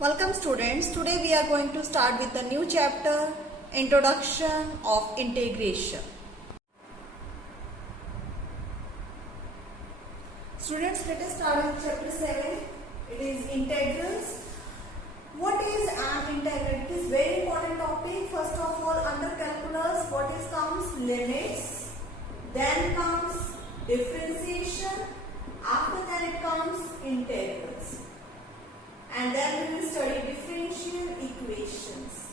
Welcome students. Today we are going to start with a new chapter, Introduction of Integration. Students, let us start with chapter 7. It is integrals. What is an integral? It is very important topic. First of all, under calculus, what is comes? Limits. Then comes differentiation. After that it comes integrals. And then we will study differential equations.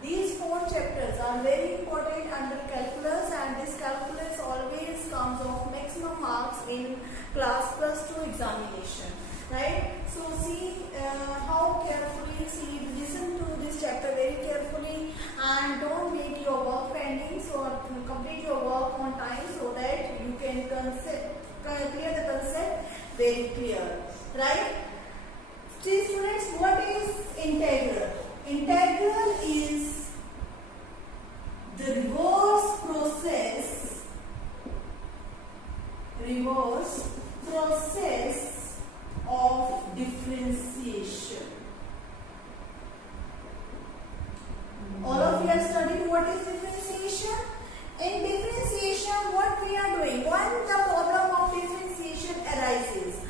These 4 chapters are very important under calculus, and this calculus always comes of maximum marks in class +2 examination. Right? So see how carefully, listen to this chapter very carefully and don't make your work pending. So complete your work on time so that you can clear the concept very clear. Right? See students, what is integral? Integral is the reverse process of differentiation. All of you are studying what is differentiation? In differentiation, what we are doing? When the problem of differentiation arises,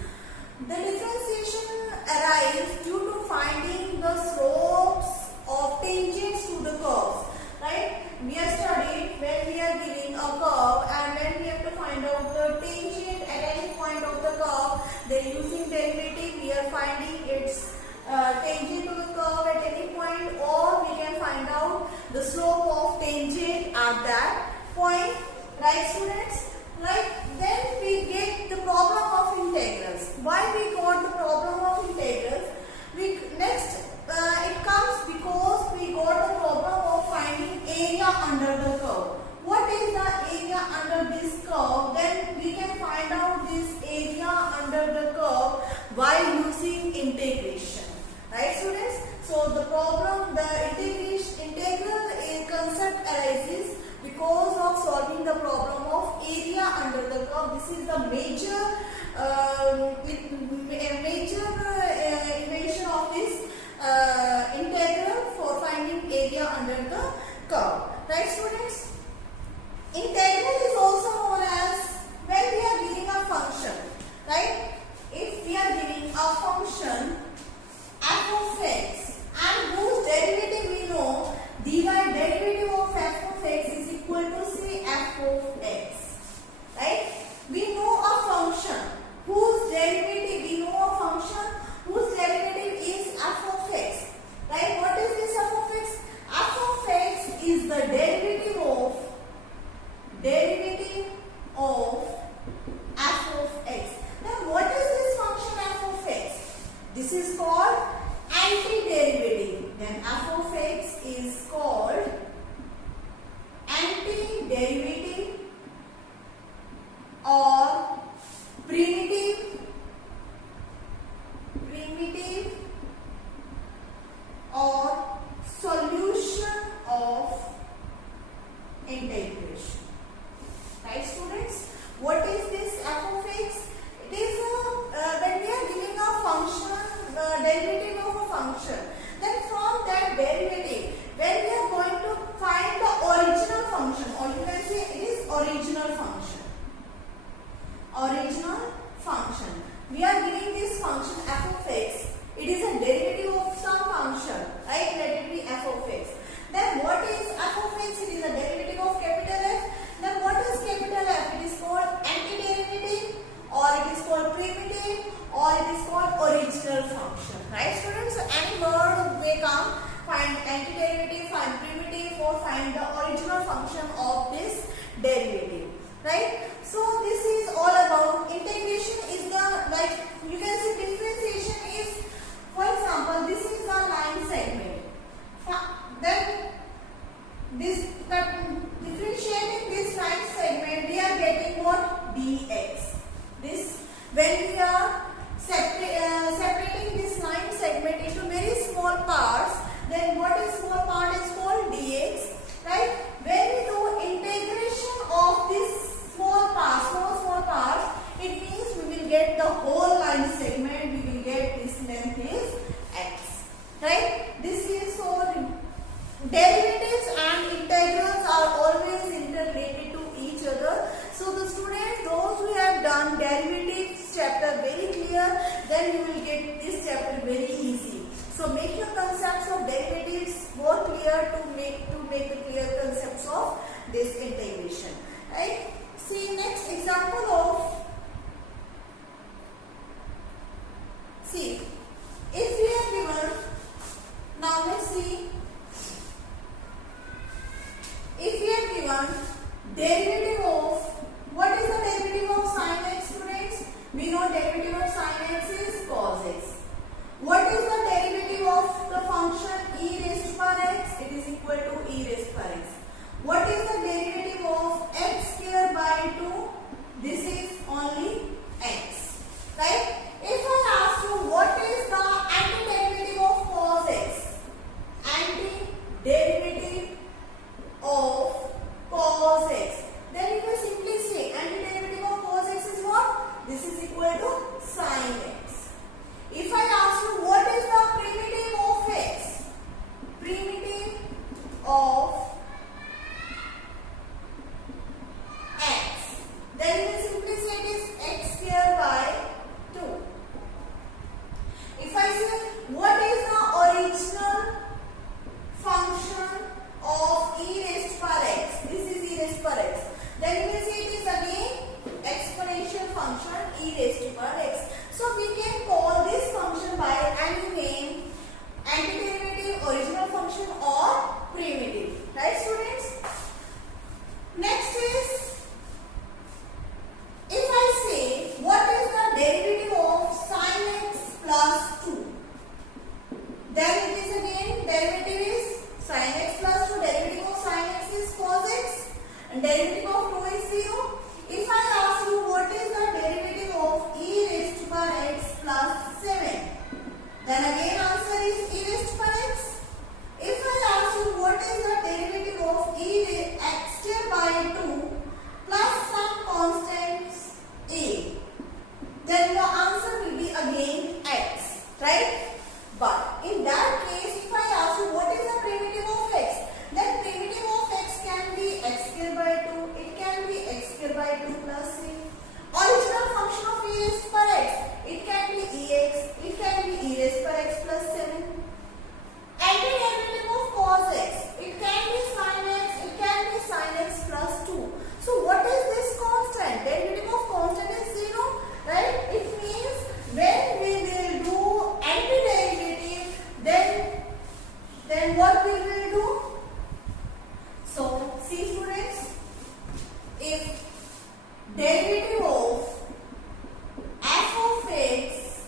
the differentiation arises due to finding the slopes of tangents to the curves. Right? We are studying when we are giving a curve and when we have to find out the tangent at any point of the curve. Then using derivative, we are finding its tangent to the curve at any point, or we can find out the slope of tangent at that point. Right, students? Right? Then we get the problem of integrals. Why we got the problem of integrals? It comes because we got the problem of finding area under the curve. What is the area under this curve? Then we can find out this area under the curve while using integration. Right, students? So the problem, the integral concept arises because of solving the problem of area under the curve. This is the major invention of this integral for finding area under the curve. Right, students? Integral is also known as when we are giving a function. Right? If we are giving a function f of x and whose derivative we know, dy derivative of f of x is equal to say f of x. Right? We know a function whose derivative is f of x. Right? What is this f of x? F of x is the derivative of f of x. Then what is this function f of x? This is called antiderivative. Then f of x is called antiderivative or primitive or solution of integration. Right, students? What is this f of x? It is when we are giving a function, the derivative of a function. Then from that derivative, when we are going to find the original function, or you can say it is original function. We are giving this function f of x. It is a derivative of some function. Right? Let it be f of x. Then what is f of x? It is a derivative of capital F. Then what is capital F? It is called antiderivative, or it is called primitive, or it is called original function. Right, students? So any word may come, find antiderivative, find primitive, or find the original function of this derivative. Right? So this is all about integration. Is the, like you can say, differentiation is, for example, this is the line segment. Then differentiating this line segment, we are getting what? Dx. This, when we are separating this line segment into very small parts, then what is small part is called dx. Right? When we do integration of this small parts, it means So make your concepts of derivatives more clear to make the clear concepts of this integration. Right? See next example of, see if we are given, now let's see, if we are given derivative of, what is the derivative of sin x, students? We know derivative of sin x is cos x. What is the derivative of the function e raised to power x? It is equal to e raised to power x. What is the derivative of x square by 2? This is only x. Right? If I ask you what is the antiderivative of cos x? Antiderivative of cos x. Then you can simply say antiderivative of cos x is what? This is equal to sin x. If I ask you what is the primitive of x? Primitive of x. Then you will simply say it is x square by 2. If I say what is the original function of e raised to power x? This is e raised to power x. Then you will say it is again exponential function e raised to power x. So we can call this function by any name, antiderivative, original function or primitive. Right students? Next is, if I say what is the derivative of sin x plus 2, then it is again derivative is sin x plus 2, derivative of sin x is cos x and derivative of 2 is 0. If I ask you what is the derivative of e raised to power x plus 7, then again answer is e raised to power x. If I ask you what is the derivative of x square by 2 plus some constants a, then your answer will be again x, right? But in that case, if I ask you what is the primitive of x, then primitive of x can be x square by 2, it can be x square by 2 plus c. Original function of e raised to power x, it can be ex, it can be e raised to power x plus 7. Antiderivative of cos x, it can be sin x, it can be sin x plus 2. So what is this constant? Derivative of constant is 0, right? It means when we will do antiderivative, then what we will do? So see students, if derivative of f of x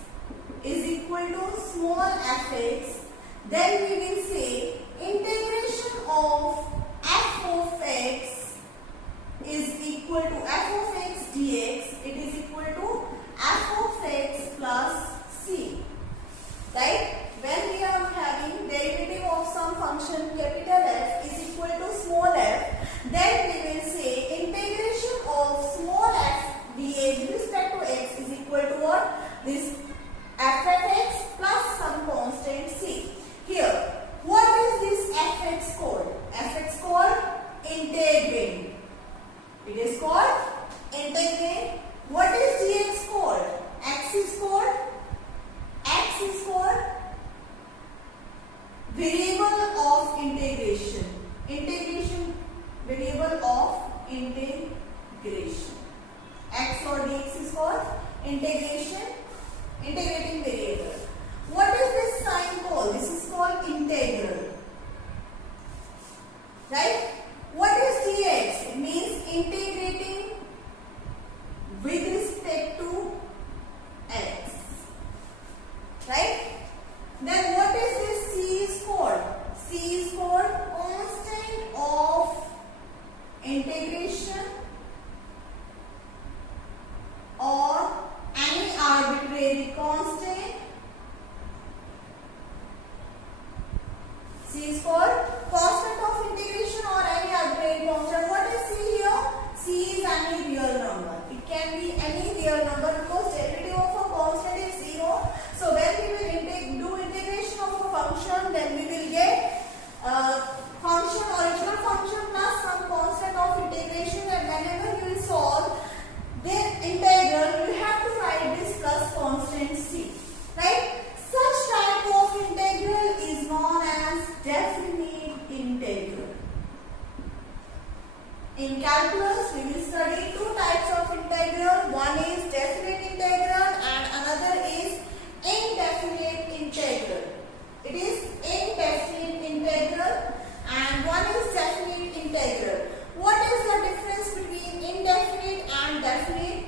is equal to small f(x), then we will say integration of f of x is equal to f of x dx, it is equal to f of x plus c. Right? When we are having derivative of some function capital F is equal to small f, then we will say integration of small f dx with respect to x is equal to what? This f of x plus some constant c. Here, what is this fx called? Fx called integrand. It is called integrand. What is dx called? X is called variable of integration. Integration variable of integration. X or dx is called integration, integrating variable. What is this sign called? This is called integral. Right? What is dx? It means integrating with respect to x. Right? Then what is this c is called? C is called constant of integration or any arbitrary constant. C is called constant of integration or any arbitrary constant. What is C here? C is any real number. It can be any real number because derivative of a constant is 0. So when we will do integration of a function, then we will get function, original function plus some constant of integration, and whenever you will solve the integral, you have to write this plus constant c. Right? Such type of integral In calculus, we will study two types of integral. One is definite integral and another is indefinite integral. It is indefinite integral and one is definite integral. What is the difference between indefinite and definite?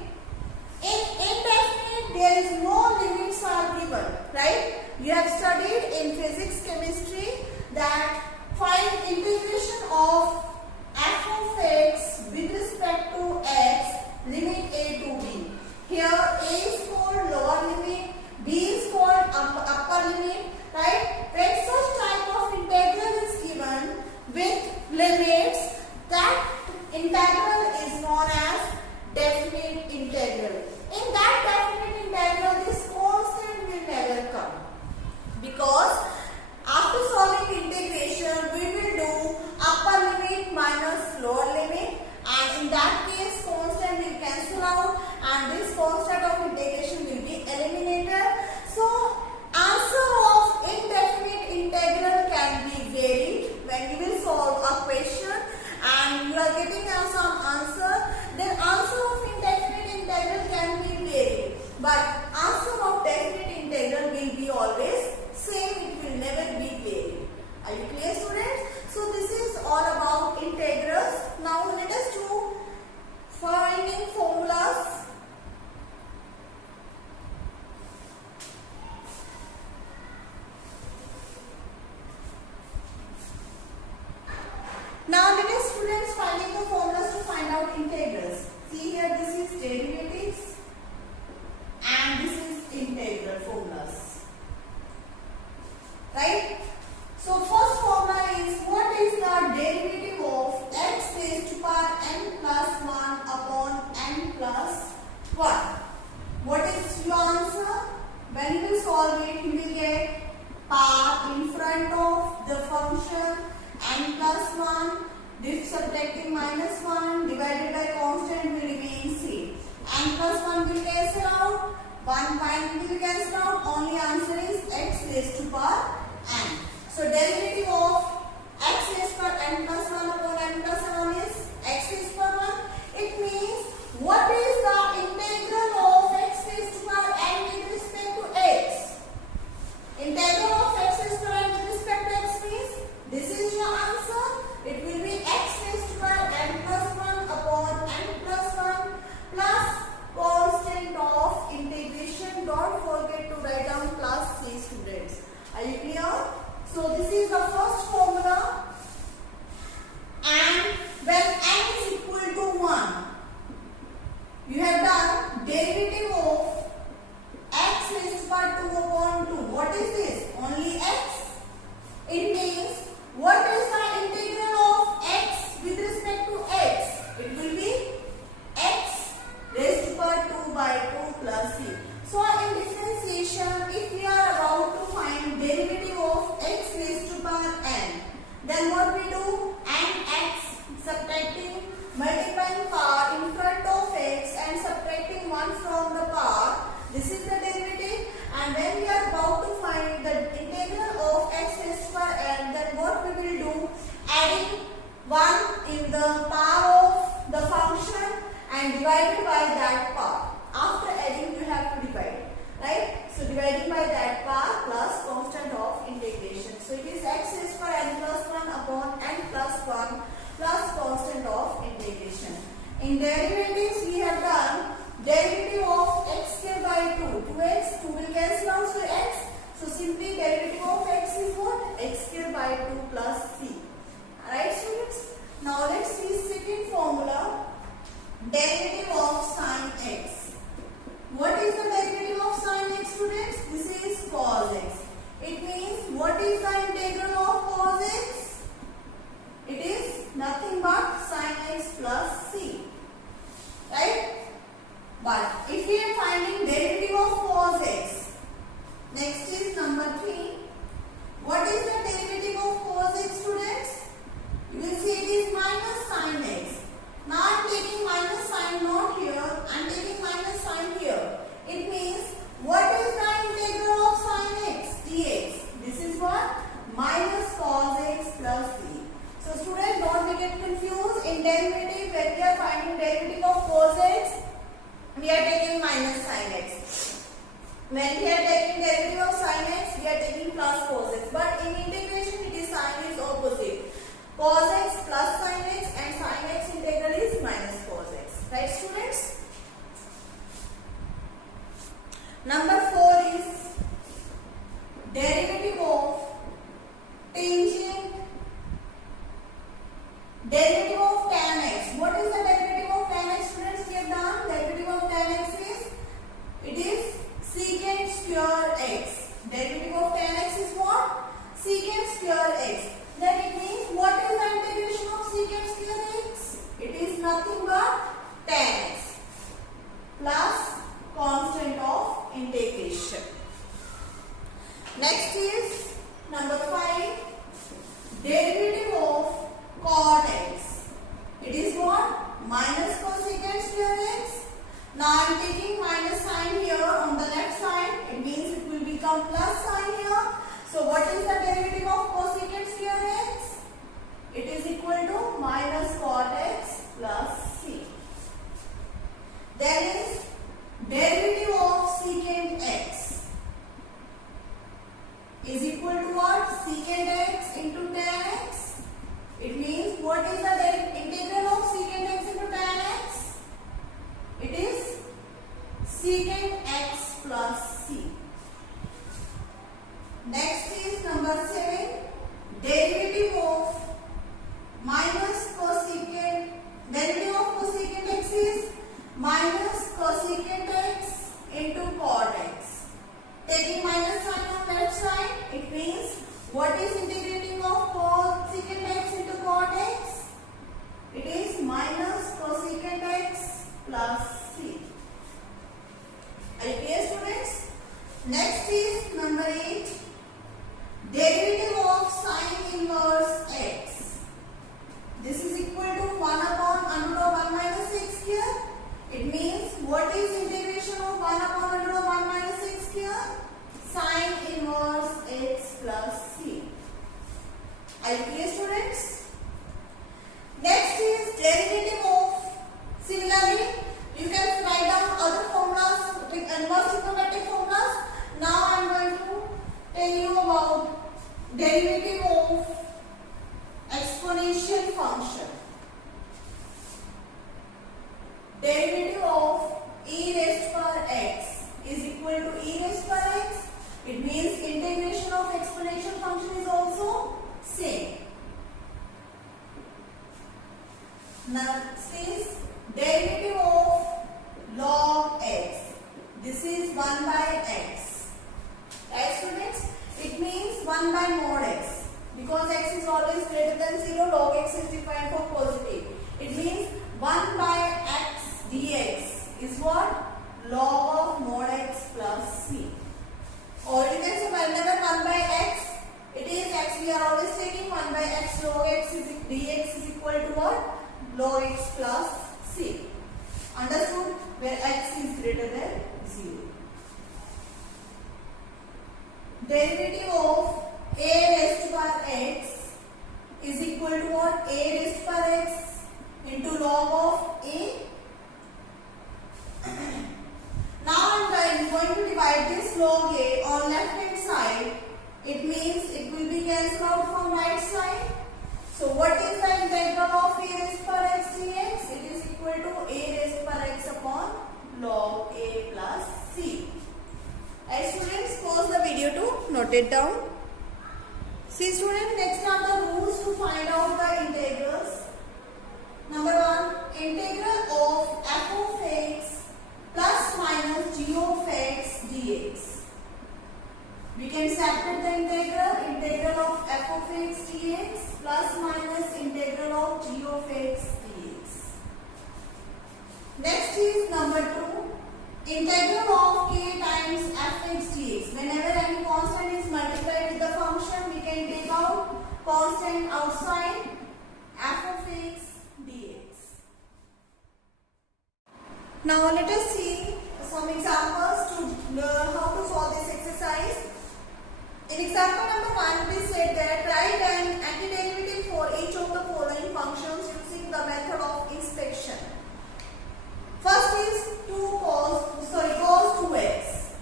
In indefinite, there is no limits are given, right? You have studied in physics, chemistry that find integration of f of x with respect to x, limit a to b. Here a is called lower limit, b is called upper limit, right? When such type of integral is given with limits, that integral is known as definite integral. In that definite integral, this constant will never come, because after solving integration, we will do upper limit minus lower limit, and in that case constant will cancel out and this constant of integration will be eliminated. So answer of indefinite integral can be varied. When you will solve a question and you are getting some answer, then answer of indefinite integral can be varied, but answer of definite integral will be always same. It will never be varied. Are you clear, students? So this is all about integrals. Now let us do finding formulas. Now let us, students, finding the formulas to find out integrals. See here, this is derivatives and this is integral formulas, right? So first formula is, what is the derivative of x raised to power n plus 1 upon n plus 1? What is your answer? When you will solve it, you will get power in front of the function n plus 1, this subtracting minus 1 divided by constant will remain same. N plus 1 will cancel out, 1 will cancel out, only answer is x raised to power n. So derivative of x raised to power n plus 1 upon n plus 1 is x raised to power 1. It means, what is the integral of x raised to power n with respect to x? Integral of x raised to power n with respect to x means, this is your answer. It will be x raised to power n plus 1 upon n plus 1 plus constant of integration. Don't forget to write down class C, students. Are you clear? So this is the first formula. And when n is equal to 1, you have done derivative of x raised to power 2 upon 2. What is this? Only x. It means, what is the integral of x with respect to x? It will be x raised to power 2 by 2 plus c. So in differentiation, if we are about to find derivative of x raised to power n, then what we do? Nx, subtracting, multiplying power in front of x and subtracting 1 from the power. This is the derivative. And when we are about to find the integral of x raised to power n, then what we will do? Adding 1 in the power of the function and divided by that power. After adding, you have to divide, right? So dividing by that power plus constant of integration. So it is x raised to power n plus 1 upon n plus 1 plus constant of integration. In derivatives, we have done derivative of x square by 2. 2x, 2 will cancel out, so x. So simply derivative of x is what? X square by 2 plus c. Alright, students? Now let's see second formula. Derivative of sin x. What is the derivative of sin x, students? This is cos x. It means, what is the integral of cos x? It is nothing but sin x plus c. Right? But if we are finding derivative of cos x, next is number 3. What is the derivative of cos x, students? You will see it is minus sin x. Now I am taking minus sign not here, I am taking minus sign here. It means, what is the integral of sin x? Dx. This is what? cos x plus sin x, and sin x integral is minus cos x. Right, students? Number 4 is derivative of tangent, derivative of tan x. What is the derivative of tan x, students? We have done derivative of tan x is, it is secant square x. Derivative of tan x is what? Secant square x. Then it means what is the integration of secant square x? It is nothing but tan x plus constant of integration. Next is number 5, derivative of cot x. It is what? Minus cosecant square x. Now I am taking minus sign here on the left side. It means it will become plus sign here. So what is the derivative of cosecant square x? It is equal to minus cot x plus c. There is derivative of secant x is equal to what? Secant x into tan x. It means what is the integral of secant x into tan x? It is secant x plus c. Next is number 7, derivative of minus cosecant, derivative of cosecant x is minus cosecant x into cot x. Taking minus sign on left side, it means what is integrating of cosecant x into cot x? It is minus cosecant x plus c. Are you clear, students? Next is number 8, derivative of sin inverse x. This is equal to 1 upon under root of 1 minus x here. It means what is integration of 1 upon under root of 1 minus x here? Sin inverse x plus c. Are you clear, students? Next is derivative of, similarly you can write down other formulas with inverse trigonometric formulas. Now I am going to tell you about derivative of exponential function. Derivative of e raised power x is equal to e raised power x. It means integration of exponential function is also same. Next is derivative of log x. This is 1 by x. Right, students? It means 1 by mod x. Because x is always greater than 0, log x is defined for positive. It means 1 by x dx is what? Log of mod x plus c. Or you can say whenever 1 by x, it is x, we are always taking 1 by x log x is dx is equal to what? Log x plus c. Understood? Where x is greater than 0. Derivative of a raised to power x is equal to what? A raised to power x into log of a. Now I am going to divide this log a on left hand side. It means it will be cancelled out from right side. So what is the integral of a raised to power x dx? It is equal to a raised to power x upon log a plus c. Right, students, pause the video to note it down. See, students, next are the rules to find out the integrals. Number 1, integral of f of x plus minus g of x dx. We can separate the integral of f of x dx plus minus integral of g of x dx. Next is number 2, integral of k times fx dx. Whenever any constant is multiplied with the function, we can take out constant outside f of x dx. Now let us see some examples to learn how to solve this exercise. In example number 1, we said that write an antiderivative for each of the following functions using the method of inspection. First is cos 2x.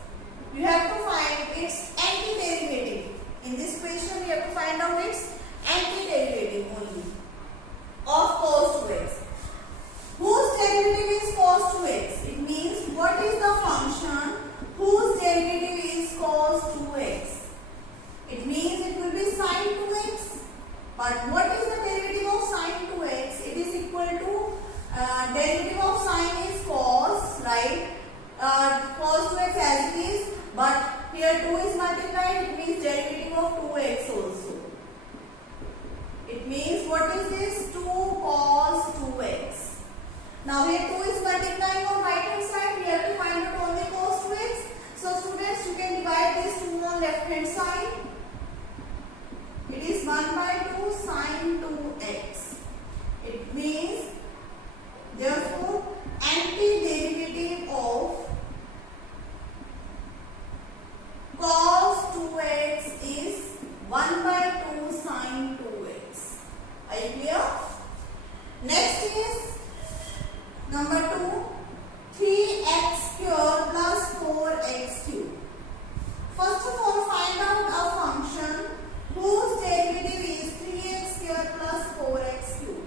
You have to find its antiderivative. In this question, we have to find out its antiderivative only. But what is the derivative of sine 2x? It is equal to derivative of sine is cos, right? Cos 2x as it is, but here 2 is multiplied, it means derivative of 2x also. It means what is this? 2 cos 2x. Now here 2 is multiplying on right hand side, we have to find out only cos 2x. So students, you can divide this 2 on left hand side. It is 1 by 2 sine 2x. It means therefore antiderivative of cos 2x is 1 by 2 sine 2x. Are you clear? Next is number 2, 3x square plus 4x cube. First of all, find out a function whose derivative is 3x square plus 4x cube.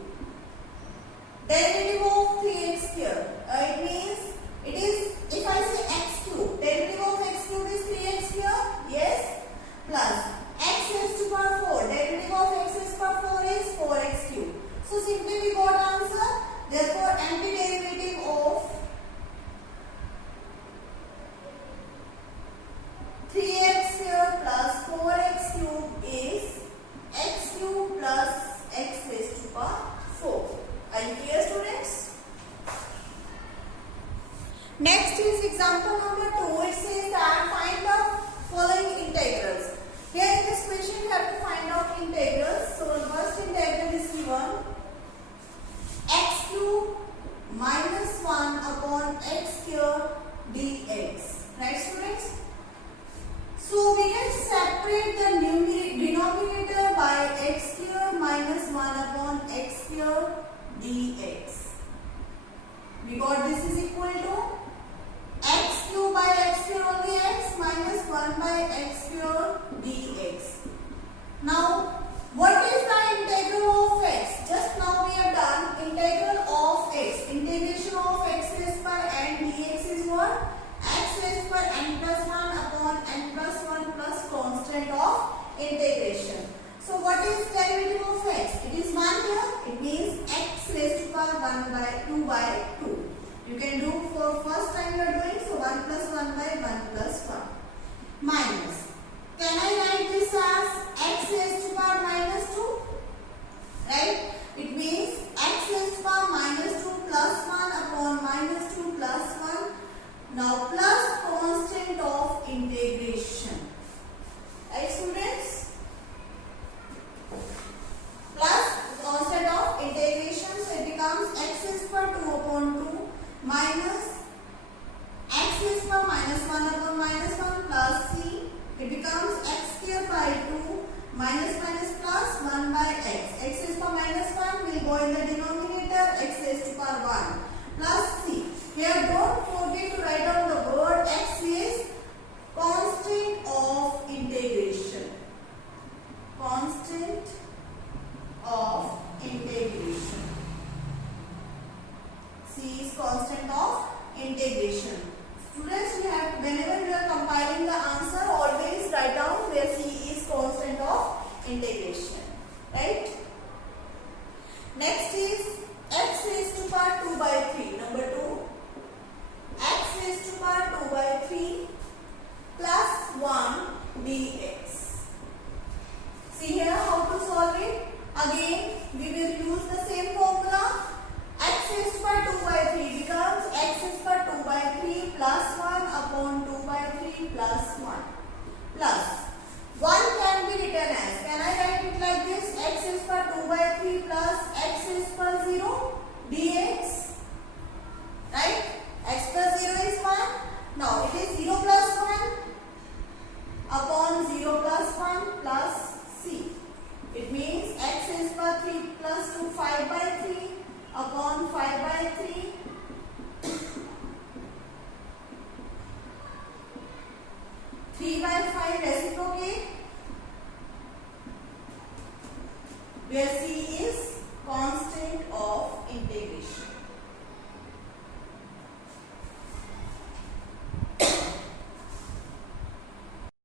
Derivative of 3x square. It means it is, if I say x cube, derivative of x cube is 3x square. Yes. Plus x raised to power 4. Derivative of x raised to power 4 is 4x cube. So simply we got answer. Therefore antiderivative of 3x square plus 4x cube is x cube plus x raised to power 4. Are you clear, students? Next is example number 2. It says that find the following integrals. Here in this question you have to find out integrals. So the first integral is given x cube minus 1 upon x square dx. Right, students? So we can separate the denominator by x square minus 1 upon x square dx. We got this is equal to x cube by x square only x minus 1 by x square dx. Now what is the integral of x? Just now we have done integral of x. Integration of x raised by n dx is what? X raised by n plus 1 upon n plus 1 plus constant of integration. So what is derivative of x? It is 1 here. It means x raised to power 1 by 2 by 2. You can do for first time you are doing, so 1 plus 1 by 1 plus 1. Minus. Can I write this as x raised to power minus 2? Right? It means x raised to power minus 2 plus 1 upon minus 2 plus 1. Now plus constant of integration. Right, students? Plus constant of integration, so it becomes x raised to power 2 upon 2 minus x raised to power minus 1 upon minus 1 plus c. It becomes x square by 2 minus minus plus 1 by x. X raised to power minus 1 will go in the denominator, x raised to power 1 plus c. Here don't forget to write down the word x is constant of integration. Constant of integration. C is constant of integration. Students, you have, whenever you are compiling the answer, always write down where C is constant of integration. Right? Next is x raised to power 2 by 3. Number 2. X raised to power 2 by 3 plus 1 dx. See here how to solve it. Again, we will use the same formula. X raised to power 2 by 3 becomes x raised to power 2 by 3 plus 1 upon 2 by 3 plus 1. Plus 1 can be written as, can I write it like this? X raised to power 2 by 3 plus x raised to power 0 dx. Right? X plus 0 is 1. Now it is 0 plus 1 upon 0 plus 1 plus c. It means x raised to power 3 plus 2 5 by 3 upon 5 by 3 3 by 5 reciprocate, where c is constant of integration.